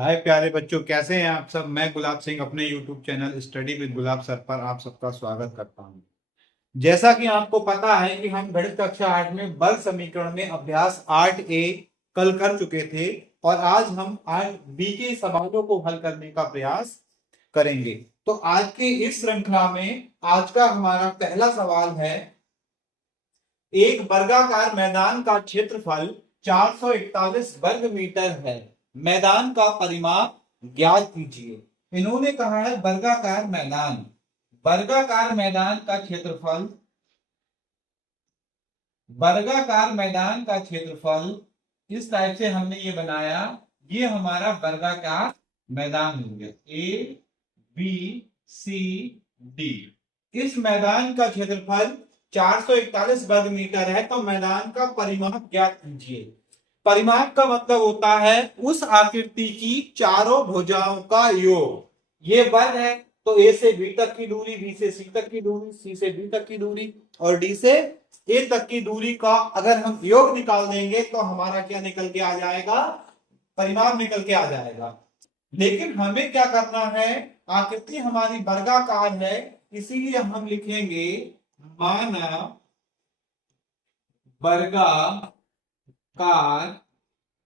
हाय प्यारे बच्चों, कैसे हैं आप सब। मैं गुलाब सिंह अपने YouTube channel study with gulab sir पर आप सबका स्वागत करता हूं। जैसा कि आपको पता है कि हम गणित कक्षा 8 में बल समीकरण में अभ्यास 8A कल कर चुके थे और आज हम 8B के सवालों को हल करने का प्रयास करेंगे। तो आज के इस श्रृंखला में आज का हमारा पहला सवाल है, एक वर्गाकार मैदान का क्षेत्रफल 441 वर्ग मीटर है, मैदान का परिमाप ज्ञात कीजिए। इन्होंने कहा है वर्गाकार मैदान का क्षेत्रफल, वर्गाकार मैदान का क्षेत्रफल इस टाइप से हमने ये बनाया। ये हमारा वर्गाकार मैदान हो गया, ए बी सी डी। इस मैदान का क्षेत्रफल 441 वर्ग मीटर है, तो मैदान का परिमाप ज्ञात कीजिए। परिमाप का मतलब होता है उस आकृति की चारों भुजाओं का योग। ये वर्ग है तो ए से बी तक की दूरी, बी से सी तक की दूरी, सी से डी तक की दूरी और डी से ए तक की दूरी का अगर हम योग निकाल देंगे तो हमारा क्या निकल के आ जाएगा, परिमाप निकल के आ जाएगा। लेकिन हमें क्या करना है, आकृति हमारी वर्गाकार है, इसीलिए हम लिखेंगे माना वर्गाकार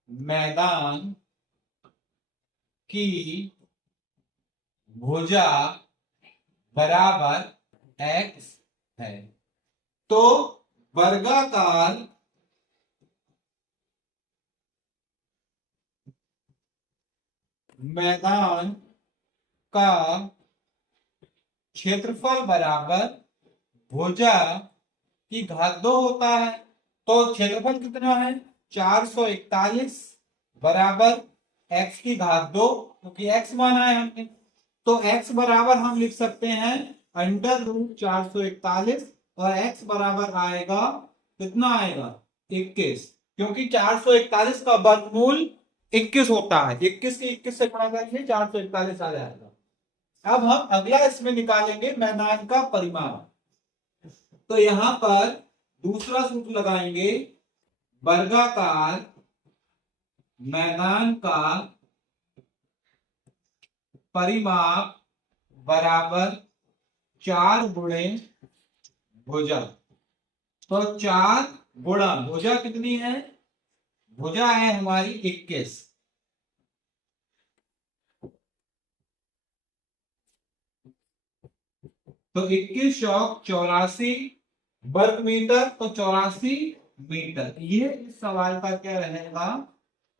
मैदान की भुजा बराबर एक्स है। तो वर्गाकार मैदान का क्षेत्रफल बराबर भुजा की घात 2 होता है। तो क्षेत्रफल कितना है, 441 बराबर एक्स की घात 2, क्योंकि एक्स माना है हमने। तो एक्स बराबर हम लिख सकते हैं अंडर रूट 441 और एक्स बराबर आएगा, कितना आएगा, 21, क्योंकि 441 का वर्गमूल 21 होता है। 21 के 21 से गुणा करेंगे 441 आ जाएगा। अब हम अगला इसमें निकालेंगे मैदान का परिमाप। तो यहां पर दूसरा सूत्र लगाएंगे, वर्गाकार मैदान का परिमाप बराबर 4 गुणे भुजा। तो 4 गुणा भुजा कितनी है, भुजा है हमारी 21। तो 21 चौक 84 वर्ग मीटर, तो 84 मीटर। ये इस सवाल का क्या रहेगा,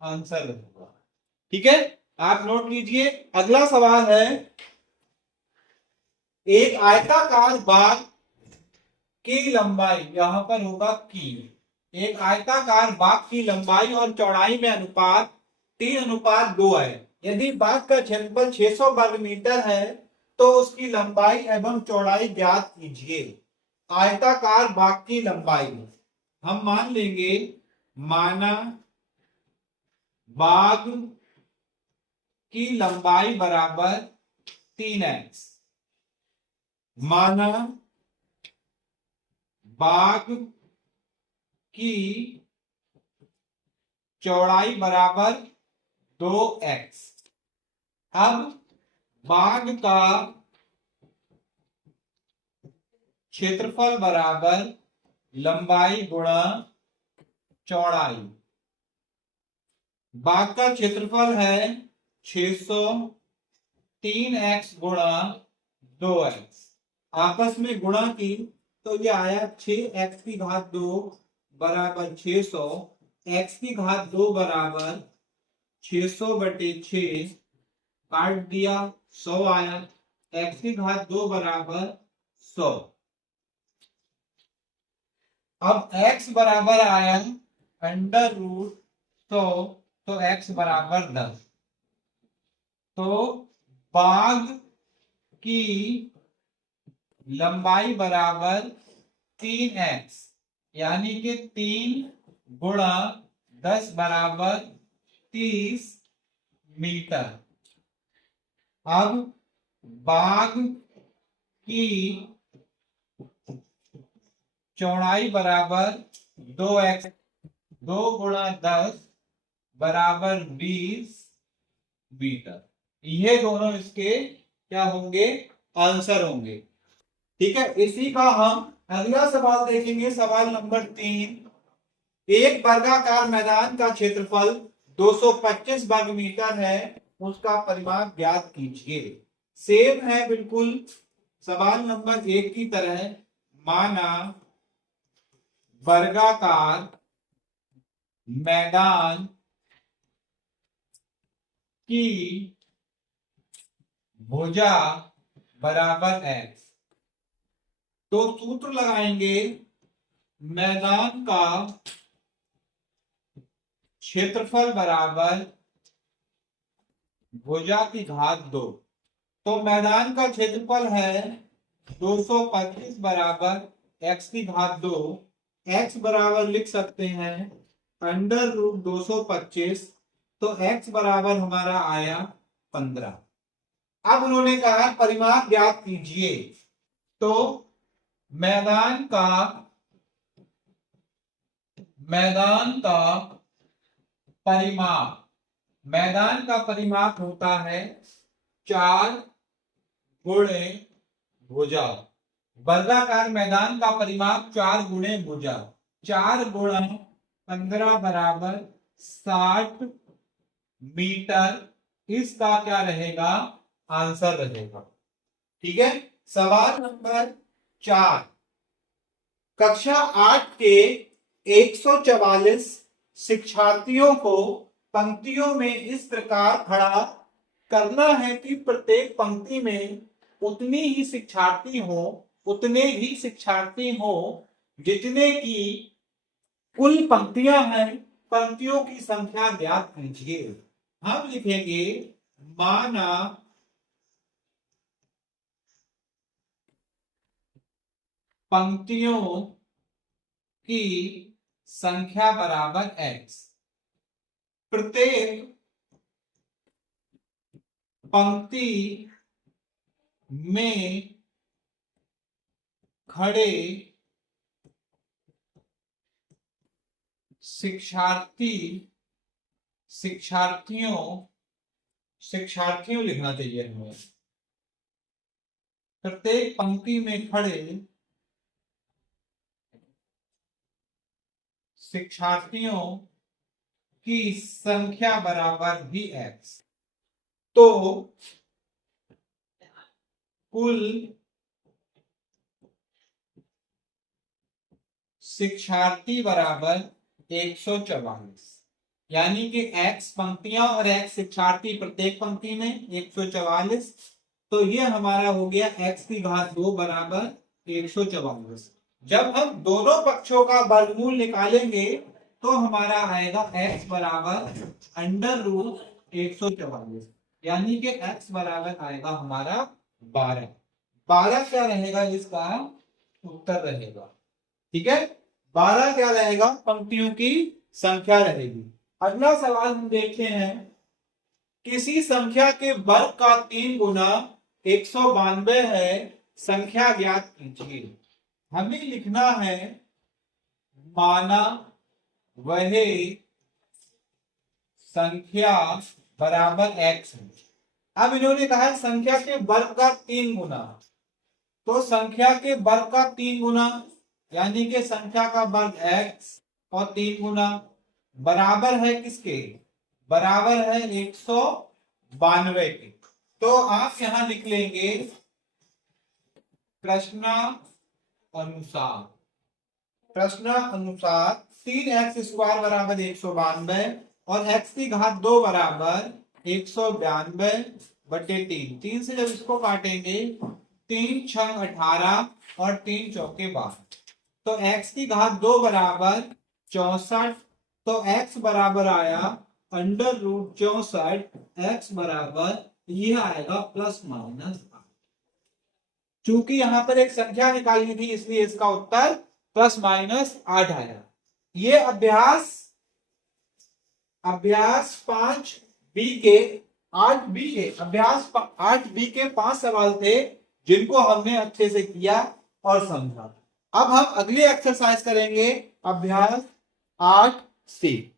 आंसर रहेगा। ठीक है, आप नोट कीजिए। अगला सवाल है, एक आयताकार बाग की लंबाई, यहां पर होगा की, एक आयताकार बाग की लंबाई और चौड़ाई में अनुपात 3:2 है। यदि बाग का क्षेत्रफल 600 वर्ग मीटर है तो उसकी लंबाई एवं चौड़ाई ज्ञात कीजिए। आयताकार बाग की लंबाई हम मान लेंगे, माना बाग की लंबाई बराबर 3x, माना बाग की चौड़ाई बराबर 2x। अब बाग का क्षेत्रफल बराबर लंबाई गुणा चौड़ाई। बाग का क्षेत्रफल है 600, 3x गुणा 2x, आपस में गुणा की तो ये आया 6x की घात 2 बराबर 600, x की घात 2 बराबर 600 बटे 6, काट दिया 100 आया, x की घात 2 बराबर 100। अब x बराबर आया अंडर रूट 100, तो x बराबर 10। तो बाग की लंबाई बराबर 3x, यानी कि 3 गुणा 10 बराबर 30 मीटर। अब बाग की चौड़ाई बराबर 2x, 2 गुणा 10 बराबर 20 मीटर। ये दोनों इसके क्या होंगे, आंसर होंगे। ठीक है, इसी का हम अगला सवाल देखेंगे, सवाल नंबर 3। एक वर्गाकार मैदान का क्षेत्रफल 225 वर्ग मीटर है, उसका परिमाप ज्ञात कीजिए। सेम है बिल्कुल सवाल नंबर 1 की तरह। माना वर्गाकार मैदान की भुजा बराबर x, तो सूत्र लगाएंगे मैदान का क्षेत्रफल बराबर भुजा की घात 2। तो मैदान का क्षेत्रफल है 225 बराबर x की घात 2। x बराबर लिख सकते हैं अंडर रूट 225, तो x बराबर हमारा आया 15। अब उन्होंने कहा परिमाप ज्ञात कीजिए, तो मैदान का परिमाप होता है 4 गुणे भुजा। वर्गाकार मैदान का परिमाप 4 गुणे भुजा। 4 गुणा 15 बराबर 60 मीटर, इसका क्या रहेगा, आंसर रहेगा। ठीक है, सवाल नंबर 4। कक्षा 8 के 144 शिक्षार्थियों को पंक्तियों में इस प्रकार खड़ा करना है कि प्रत्येक पंक्ति में उतने ही शिक्षार्थी हो जितने की कुल पंक्तियां हैं। पंक्तियों की संख्या ज्ञात कीजिए। हम लिखेंगे माना पंक्तियों की संख्या बराबर x। प्रत्येक पंक्ति में खड़े शिक्षार्थियों लिखना चाहिए हमें। प्रत्येक पंक्ति में खड़े शिक्षार्थियों की संख्या बराबर भी x। तो कुल शिक्षार्थी बराबर 144, यानी कि x पंक्तियां और x शिक्षार्थी प्रत्येक पंक्ति में 144। तो ये हमारा हो गया x की घात 2 बराबर 144। जब हम दोनों पक्षों का वर्गमूल निकालेंगे तो हमारा आएगा x बराबर अंडर रूट 144, यानी कि x बराबर आएगा हमारा 12। 12 क्या रहेगा, इसका उत्तर रहेगा। ठीक है, 12 क्या रहेगा, पंक्तियों की संख्या रहेगी। अगला सवाल हम देखते हैं। किसी संख्या के वर्ग का 3 गुना 192 है, संख्या ज्ञात कीजिए। हमें लिखना है माना वह संख्या बराबर x है। अब इन्होंने कहा है संख्या के वर्ग का 3 गुना, तो संख्या के वर्ग का 3 गुना यानी कि संख्या का वर्ग x और 3 गुना बराबर है किसके, बराबर है 192 के। तो आप यहां लिख लेंगे प्रश्नानुसार 3x² बराबर 192 और x की घात 2 बराबर 192 बटे 3। 3 से जब इसको काटेंगे 3 छंग 18 और 3 चौके 12, तो x की घात 2 बराबर 64। तो x बराबर आया अंडर रूट 64। x बराबर यह आएगा ±8। चूंकि यहां पर एक संख्या निकालनी थी इसलिए इसका उत्तर ±8 आया। ये अभ्यास 5B के 8B के 5 सवाल थे जिनको हमने अच्छे से किया और समझा। अब हम अगली एक्सरसाइज करेंगे अभ्यास 8C।